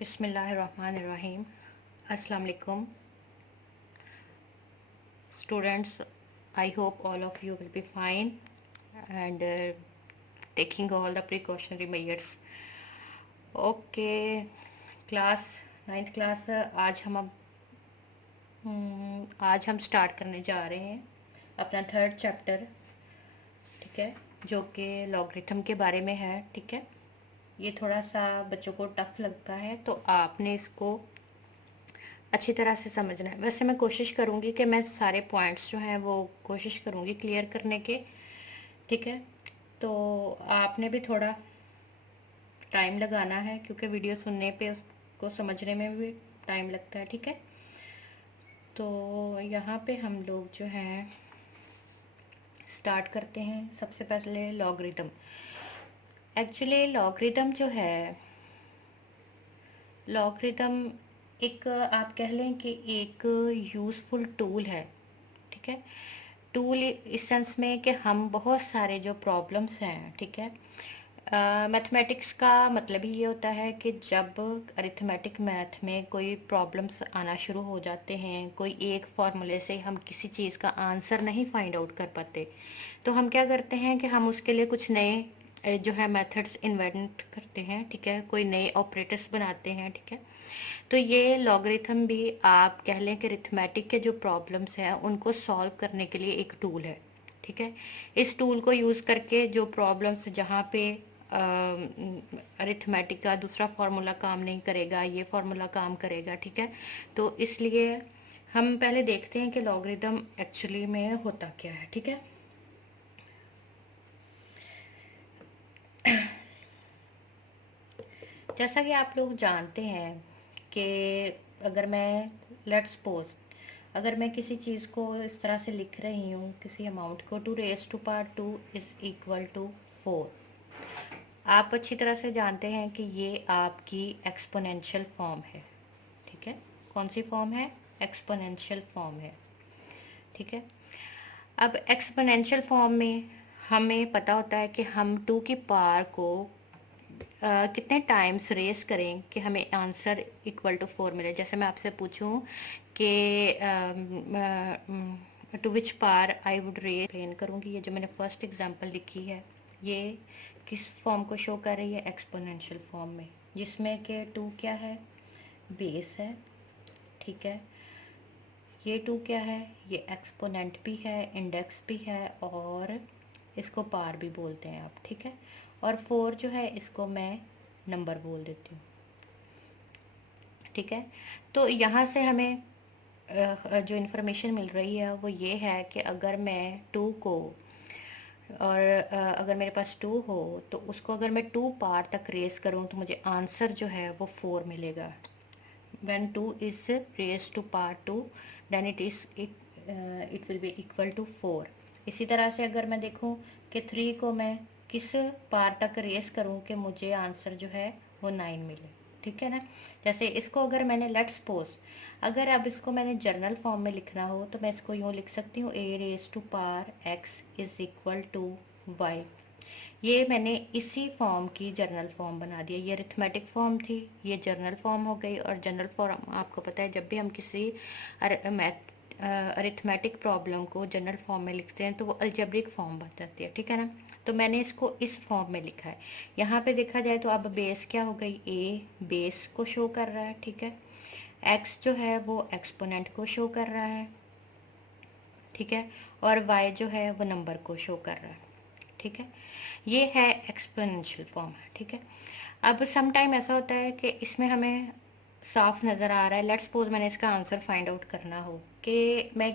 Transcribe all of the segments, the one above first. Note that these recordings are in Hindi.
बिस्मिल्लाहिर्रहमानिर्रहीम। अस्सलाम वालेकुम students. I hope all of you will be fine and taking all the precautionary measures. Okay class 9th class आज हम स्टार्ट करने जा रहे हैं अपना 3rd चैप्टर, ठीक है, जो कि लॉगरिथम के बारे में है। ठीक है, ये थोड़ा सा बच्चों को टफ लगता है तो आपने इसको अच्छी तरह से समझना है। वैसे मैं कोशिश करूँगी कि मैं सारे पॉइंट्स जो हैं वो कोशिश करूँगी क्लियर करने के। ठीक है, तो आपने भी थोड़ा टाइम लगाना है क्योंकि वीडियो सुनने पे उसको समझने में भी टाइम लगता है। ठीक है, तो यहाँ पे हम लोग जो हैं स्टार्ट करते हैं। सबसे पहले लॉगरिथम। एक्चुअली लॉगरिथम जो है, लॉगरिथम एक आप कह लें कि एक यूज़फुल टूल है। ठीक है, टूल इस सेंस में कि हम बहुत सारे जो प्रॉब्लम्स हैं, ठीक है, मैथमेटिक्स का मतलब ही ये होता है कि जब अरिथमेटिक मैथ में कोई प्रॉब्लम्स आना शुरू हो जाते हैं, कोई एक फार्मूले से हम किसी चीज़ का आंसर नहीं फाइंड आउट कर पाते, तो हम क्या करते हैं कि हम उसके लिए कुछ नए जो है मेथड्स इन्वेंट करते हैं। ठीक है, कोई नए ऑपरेटर्स बनाते हैं। ठीक है, तो ये लॉगरिथम भी आप कह लें कि अरिथमेटिक के जो प्रॉब्लम्स हैं उनको सॉल्व करने के लिए एक टूल है। ठीक है, इस टूल को यूज़ करके जो प्रॉब्लम्स जहाँ पे अरिथमेटिक का दूसरा फार्मूला काम नहीं करेगा, ये फार्मूला काम करेगा। ठीक है, तो इसलिए हम पहले देखते हैं कि लॉगरिथम एक्चुअली में होता क्या है। ठीक है, जैसा कि आप लोग जानते हैं कि अगर मैं लेट्स सपोज अगर मैं किसी चीज़ को इस तरह से लिख रही हूँ, किसी अमाउंट को 2 raise to power 2 is equal to 4, आप अच्छी तरह से जानते हैं कि ये आपकी एक्सपोनेंशियल फॉर्म है। ठीक है, कौन सी फॉर्म है? एक्सपोनेंशियल फॉर्म है। ठीक है, अब एक्सपोनेंशियल फॉर्म में हमें पता होता है कि हम 2 की पावर को कितने टाइम्स रेस करें कि हमें आंसर इक्वल टू 4 मिले। जैसे मैं आपसे पूछूं कि to which power I would raise, explain करूंगी। ये जो मैंने फर्स्ट एग्जांपल लिखी है ये किस फॉर्म को शो कर रही है? एक्सपोनेंशियल फॉर्म में, जिसमें कि 2 क्या है? बेस है। ठीक है, ये 2 क्या है? ये एक्सपोनेंट भी है, इंडेक्स भी है और इसको पार भी बोलते हैं आप। ठीक है, और 4 जो है इसको मैं नंबर बोल देती हूँ। ठीक है, तो यहाँ से हमें जो इन्फॉर्मेशन मिल रही है वो ये है कि अगर मैं 2 को और अगर मेरे पास 2 हो तो उसको अगर मैं 2 पार तक रेस करूँ तो मुझे आंसर जो है वो 4 मिलेगा। when 2 is raised to power 2 then it will be equal to 4। इसी तरह से अगर मैं देखूं कि 3 को मैं किस पार तक रेस करूं कि मुझे आंसर जो है वो 9 मिले। ठीक है ना, जैसे इसको अगर मैंने लेट्स सपोज अगर अब इसको मैंने जर्नल फॉर्म में लिखना हो तो मैं इसको यूँ लिख सकती हूँ a raise to power x is equal to y। ये मैंने इसी फॉर्म की जर्नल फॉर्म बना दिया। ये अरिथमेटिक फॉर्म थी, ये जर्नल फॉर्म हो गई। और जनरल फॉर्म आपको पता है, जब भी हम किसी अरिथमेटिक प्रॉब्लम को जनरल फॉर्म में लिखते हैं तो वो अलजेब्रिक फॉर्म बन जाती है। ठीक है ना, तो मैंने इसको इस फॉर्म में लिखा है। यहाँ पे देखा जाए तो अब बेस क्या हो गई? ए बेस को शो कर रहा है। ठीक है, एक्स जो है वो एक्सपोनेंट को शो कर रहा है। ठीक है, और वाई जो है वो नंबर को शो कर रहा है। ठीक है, ये है एक्सपोनेंशियल फॉर्म है। ठीक है, अब सम टाइम ऐसा होता है कि इसमें हमें साफ नज़र आ रहा है। लेट्स सपोज मैंने इसका आंसर फाइंड आउट करना हो कि मैं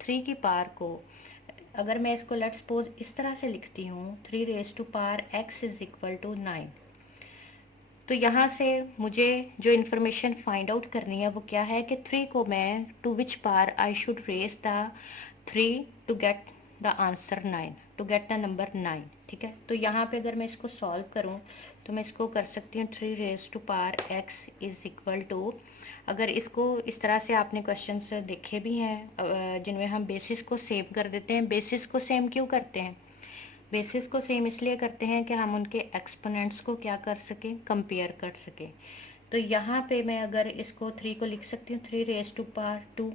3 की पावर को अगर मैं इसको लेट्स सपोज इस तरह से लिखती हूँ 3 raise to power x is equal to 9, तो यहाँ से मुझे जो इन्फॉर्मेशन फाइंड आउट करनी है वो क्या है कि 3 को मैं to which power I should raise the 3 to get the answer 9, to get the number 9। ठीक है, तो यहाँ पे अगर मैं इसको सॉल्व करूँ तो मैं इसको कर सकती हूँ 3 raise to power x is equal to, अगर इसको इस तरह से आपने क्वेश्चन देखे भी हैं जिनमें हम बेसिस को सेम कर देते हैं। बेसिस को सेम क्यों करते हैं? बेसिस को सेम इसलिए करते हैं कि हम उनके एक्सपोनेंट्स को क्या कर सकें? कंपेयर कर सकें। तो यहाँ पे मैं अगर इसको 3 को लिख सकती हूँ 3 रेज टू पावर 2।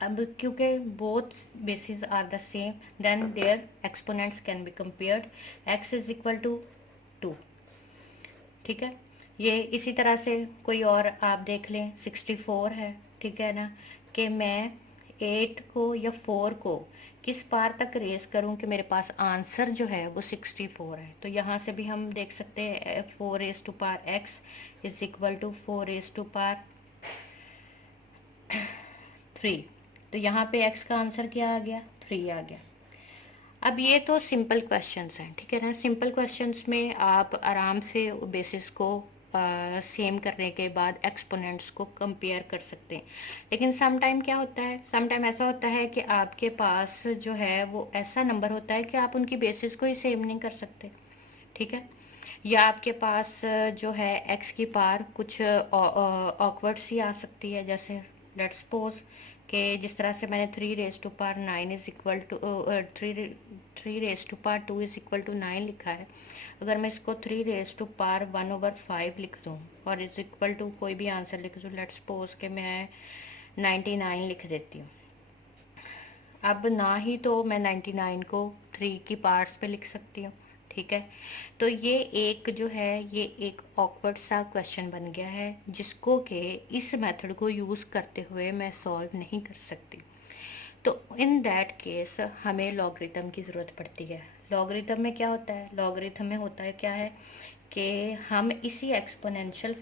अब क्योंकि both bases are the same then their exponents can be compared. x is equal to 2। ठीक है, ये इसी तरह से कोई और आप देख लें 64 है। ठीक है ना, कि मैं 8 को या 4 को किस पार तक रेस करूं कि मेरे पास आंसर जो है वो 64 है। तो यहाँ से भी हम देख सकते हैं 4 raise to power x is equal to 4 raise to power 3। तो यहाँ पे x का आंसर क्या आ गया, 3 आ गया। अब ये तो सिंपल क्वेश्चंस हैं, ठीक है ना। सिंपल क्वेश्चंस में आप आराम से बेसिस को सेम करने के बाद एक्सपोनेंट्स को कंपेयर कर सकते हैं। लेकिन सम टाइम क्या होता है, सम टाइम ऐसा होता है कि आपके पास जो है वो ऐसा नंबर होता है कि आप उनकी बेसिस को ही सेम नहीं कर सकते। ठीक है, या आपके पास जो है एक्स की पार कुछ ऑकवर्ड सी आ सकती है। जैसे लेट्स सपोज कि जिस तरह से मैंने 3 raise to power 9 is equal to 3 raise to power 2 is equal to 9 लिखा है। अगर मैं इसको 3 रेज टू पावर 1/5 लिख दूँ और इज इक्वल टू कोई भी आंसर लिख दूँ, लेट्स सपोज कि मैं 99 लिख देती हूँ। अब ना ही तो मैं 99 को 3 की पार्ट्स पे लिख सकती हूँ। ठीक है, तो ये एक जो है ये एक ऑकवर्ड सा क्वेश्चन बन गया है जिसको कि इस मेथड को यूज़ करते हुए मैं सॉल्व नहीं कर सकती। तो इन दैट केस हमें लॉगरिथम की ज़रूरत पड़ती है। लॉगरिथम में क्या होता है, लॉगरिथम में होता है क्या है कि हम इसी एक्सपोनेंशियल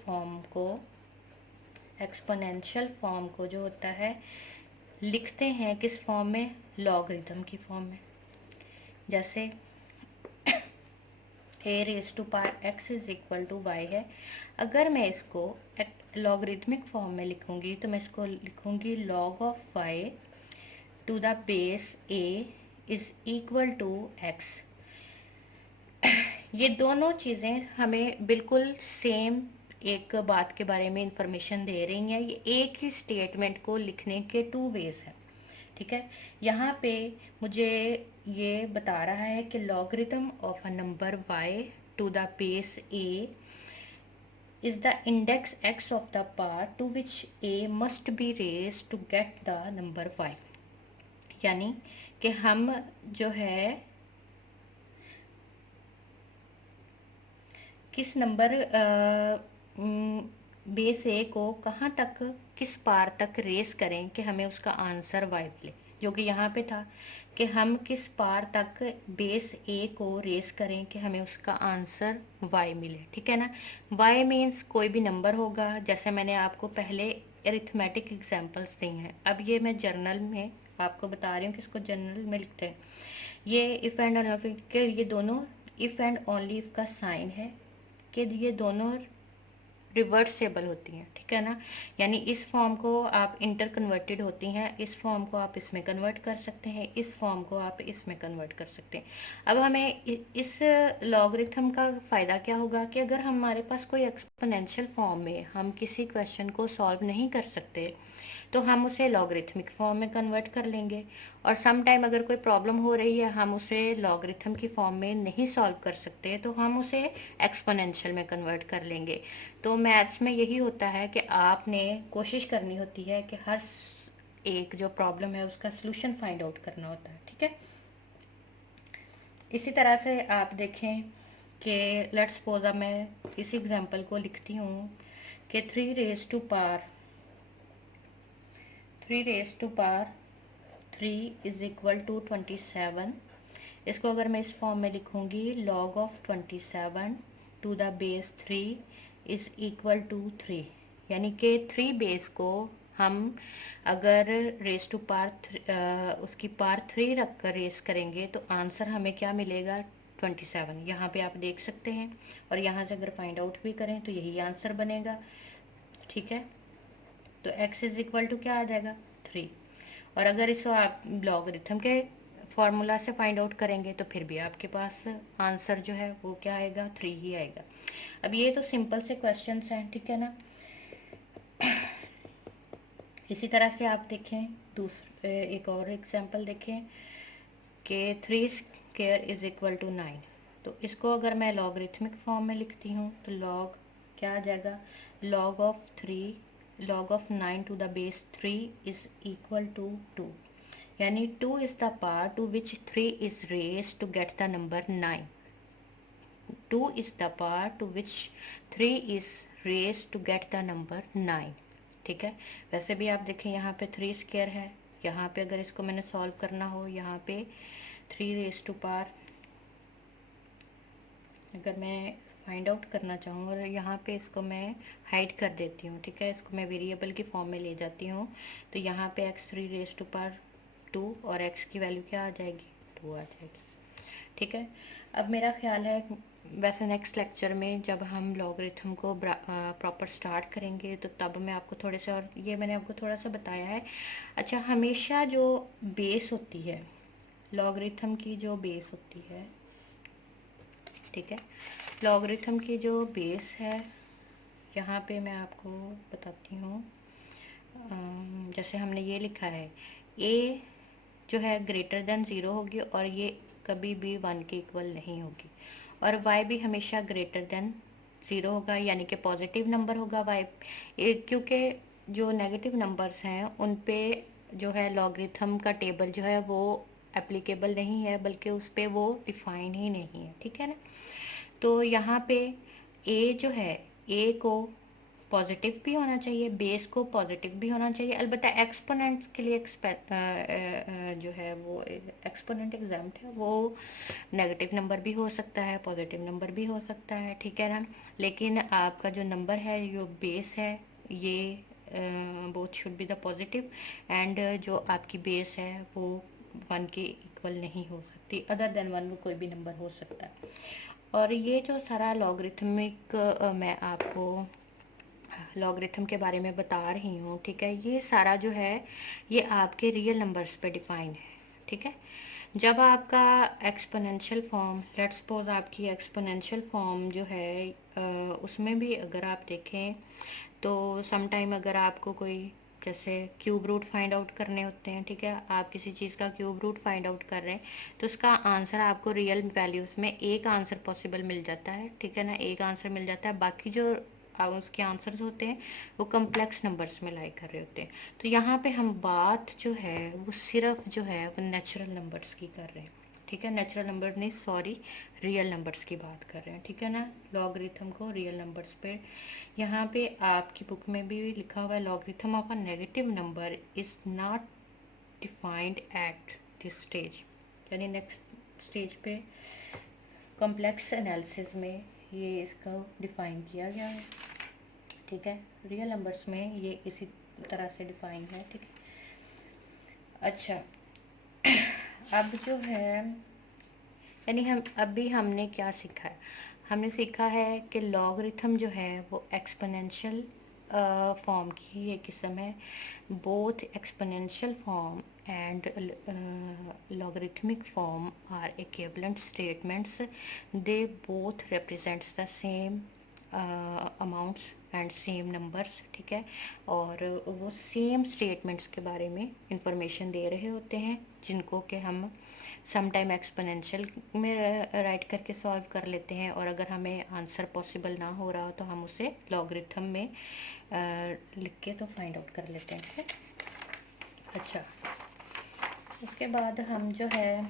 फॉर्म को जो होता है लिखते हैं किस फॉर्म में, लॉगरिथम की फॉर्म में। जैसे a raise to power x is equal to y है। अगर मैं इसको लॉगरिथमिक फॉर्म में लिखूंगी तो मैं इसको लिखूंगी log of y to the base a is equal to x। ये दोनों चीज़ें हमें बिल्कुल सेम एक बात के बारे में इंफॉर्मेशन दे रही हैं। ये एक ही स्टेटमेंट को लिखने के 2 वेज हैं। ठीक है, यहाँ पे मुझे ये बता रहा है कि logarithm of a number y to the base a is the index x of the part to which a must be raised to get the number y। यानी कि हम जो है किस नंबर बेस ए को कहाँ तक किस पार तक रेस करें कि हमें उसका आंसर y मिले, जो कि यहाँ पे था कि हम किस पार तक बेस ए को रेस करें कि हमें उसका आंसर y मिले। ठीक है ना, y मीन्स कोई भी नंबर होगा, जैसे मैंने आपको पहले अरिथमेटिक एग्जांपल्स दी हैं। अब ये मैं जर्नल में आपको बता रही हूँ कि इसको जर्नल में लिखते हैं। ये इफ़ एंड ओनली के ये दोनों इफ़ एंड ओनली इफ का साइन है कि ये दोनों रिवर्सेबल होती हैं। ठीक है ना, यानी इस फॉर्म को आप इंटर कन्वर्टेड होती हैं, इस फॉर्म को आप इसमें कन्वर्ट कर सकते हैं, इस फॉर्म को आप इसमें कन्वर्ट कर सकते हैं। अब हमें इस लॉगरिथम का फ़ायदा क्या होगा कि अगर हमारे पास कोई एक्सपोनेंशियल फॉर्म में हम किसी क्वेश्चन को सॉल्व नहीं कर सकते तो हम उसे लॉगरिथमिक फॉर्म में कन्वर्ट कर लेंगे, और सम टाइम अगर कोई प्रॉब्लम हो रही है हम उसे लॉगरिथम की फॉर्म में नहीं सॉल्व कर सकते तो हम उसे एक्सपोनेंशियल में कन्वर्ट कर लेंगे। तो मैथ्स में यही होता है कि आपने कोशिश करनी होती है कि हर एक जो प्रॉब्लम है उसका सलूशन फाइंड आउट करना होता है। ठीक है, इसी तरह से आप देखें कि लेट्स सपोज अब मैं इसी एग्जांपल को लिखती हूँ कि 3 raise to power 3 is equal to 27। इसको अगर मैं इस फॉर्म में लिखूंगी log of 27 to the base 3 is equal to 3, यानी कि 3 बेस को हम अगर रेस टू पावर उसकी पावर 3 रख कर रेस करेंगे तो आंसर हमें क्या मिलेगा, 27। यहाँ पे आप देख सकते हैं, और यहाँ से अगर फाइंड आउट भी करें तो यही आंसर बनेगा। ठीक है, तो x इज इक्वल टू क्या आ जाएगा, 3। और अगर इसको आप लॉगरिथम के फॉर्मूला से फाइंड आउट करेंगे तो फिर भी आपके पास आंसर जो है वो क्या आएगा, 3 ही आएगा। अब ये तो सिंपल से क्वेश्चंस हैं। ठीक है ना, इसी तरह से आप देखें दूसरे एक और एग्जांपल देखें कि 3 स्क्वायर इज इक्वल टू 9। तो इसको अगर मैं लॉगरिथमिक फॉर्म में लिखती हूँ तो log क्या आ जाएगा, log of 3 log of 9 to the base 3 is equal to 2, यानी 2 is the power to which 3 is raised to get the number 9. 2 is the power to which 3 is raised to get the number 9. ठीक है, वैसे भी आप देखें यहाँ पे 3 स्क्वायर है, यहाँ पे अगर इसको मैंने सॉल्व करना हो, यहाँ पे 3 रेज टू पावर अगर मैं फाइंड आउट करना चाहूँ और यहाँ पे इसको मैं हाइड कर देती हूँ, ठीक है, इसको मैं वेरिएबल की फॉर्म में ले जाती हूँ, तो यहाँ पे x3 रेज टू पावर 2 और x की वैल्यू क्या आ जाएगी, 2 आ जाएगी। ठीक है, अब मेरा ख्याल है वैसे नेक्स्ट लेक्चर में जब हम लॉगरिथम को प्रॉपर स्टार्ट करेंगे तो तब मैं आपको थोड़े से, और ये मैंने आपको थोड़ा सा बताया है। अच्छा, हमेशा जो बेस होती है लॉगरिथम की, जो बेस होती है, ठीक है, लॉगरिथम की जो बेस है, यहाँ पे मैं आपको बताती हूँ। जैसे हमने ये लिखा है a जो है ग्रेटर देन 0 होगी और ये कभी भी 1 के इक्वल नहीं होगी, और y भी हमेशा ग्रेटर देन 0 होगा, यानी कि पॉजिटिव नंबर होगा y, क्योंकि जो नेगेटिव नंबर्स हैं उन पे जो है लॉगरिथम का टेबल जो है वो एप्लीकेबल नहीं है, बल्कि उस पे वो डिफाइन ही नहीं है। ठीक है ना, तो यहाँ पे a जो है, a को पॉजिटिव भी होना चाहिए, बेस को पॉजिटिव भी होना चाहिए। अलबत्ता एक्सपोनेंट के लिए जो है वो एक्सपोनेंट एग्जाम्प्ट है, वो नेगेटिव नंबर भी हो सकता है, पॉजिटिव नंबर भी हो सकता है। ठीक है ना, लेकिन आपका जो नंबर है, जो बेस है, ये both should be the positive, and जो आपकी बेस है वो 1 के इक्वल नहीं हो सकती, अदर देन 1 वो कोई भी नंबर हो सकता है। और ये जो सारा लॉगरिथमिक मैं आपको लॉगरिथम के बारे में बता रही हूँ, ठीक है, ये सारा जो है ये आपके रियल नंबर्स पे डिफाइन है। ठीक है, जब आपका एक्सपोनेंशियल फॉर्म, लेट्स सपोज आपकी एक्सपोनेंशियल फॉर्म जो है उसमें भी अगर आप देखें तो सम टाइम अगर आपको कोई जैसे क्यूब रूट फाइंड आउट करने होते हैं, ठीक है, आप किसी चीज़ का क्यूब रूट फाइंड आउट कर रहे हैं तो उसका आंसर आपको रियल वैल्यूज़ में एक आंसर पॉसिबल मिल जाता है। ठीक है ना, एक आंसर मिल जाता है, बाकी जो उसके आंसर्स होते हैं वो कम्प्लेक्स नंबर्स में लाई कर रहे होते हैं। तो यहाँ पे हम बात जो है वो सिर्फ जो है वो नेचुरल नंबर्स की कर रहे हैं। ठीक है, नेचुरल नंबर नहीं, सॉरी, रियल नंबर्स की बात कर रहे हैं। ठीक है ना, लॉगरिथम को रियल नंबर्स पे, यहाँ पे आपकी बुक में भी लिखा हुआ है, logarithm of a negative number is not defined at this stage, यानी नेक्स्ट स्टेज पे कॉम्प्लेक्स एनालिसिस में ये इसका डिफाइन किया गया है। ठीक है, रियल नंबर्स में ये इसी तरह से डिफाइन है। ठीक है, अच्छा, अब जो है यानी हमने क्या सीखा है, हमने सीखा है कि लॉगरिथम जो है वो एक्सपोनेंशियल फॉर्म की एक किस्म है। Both exponential form and logarithmic form are equivalent statements. They both represents the same amounts and same numbers. ठीक है, और वो सेम स्टेटमेंट्स के बारे में इंफॉर्मेशन दे रहे होते हैं, जिनको कि हम सम टाइम एक्सपोनेंशियल में राइट करके सॉल्व कर लेते हैं, और अगर हमें आंसर पॉसिबल ना हो रहा हो तो हम उसे लॉगरिथम में लिख के तो फाइंड आउट कर लेते हैं। अच्छा, इसके बाद हम जो है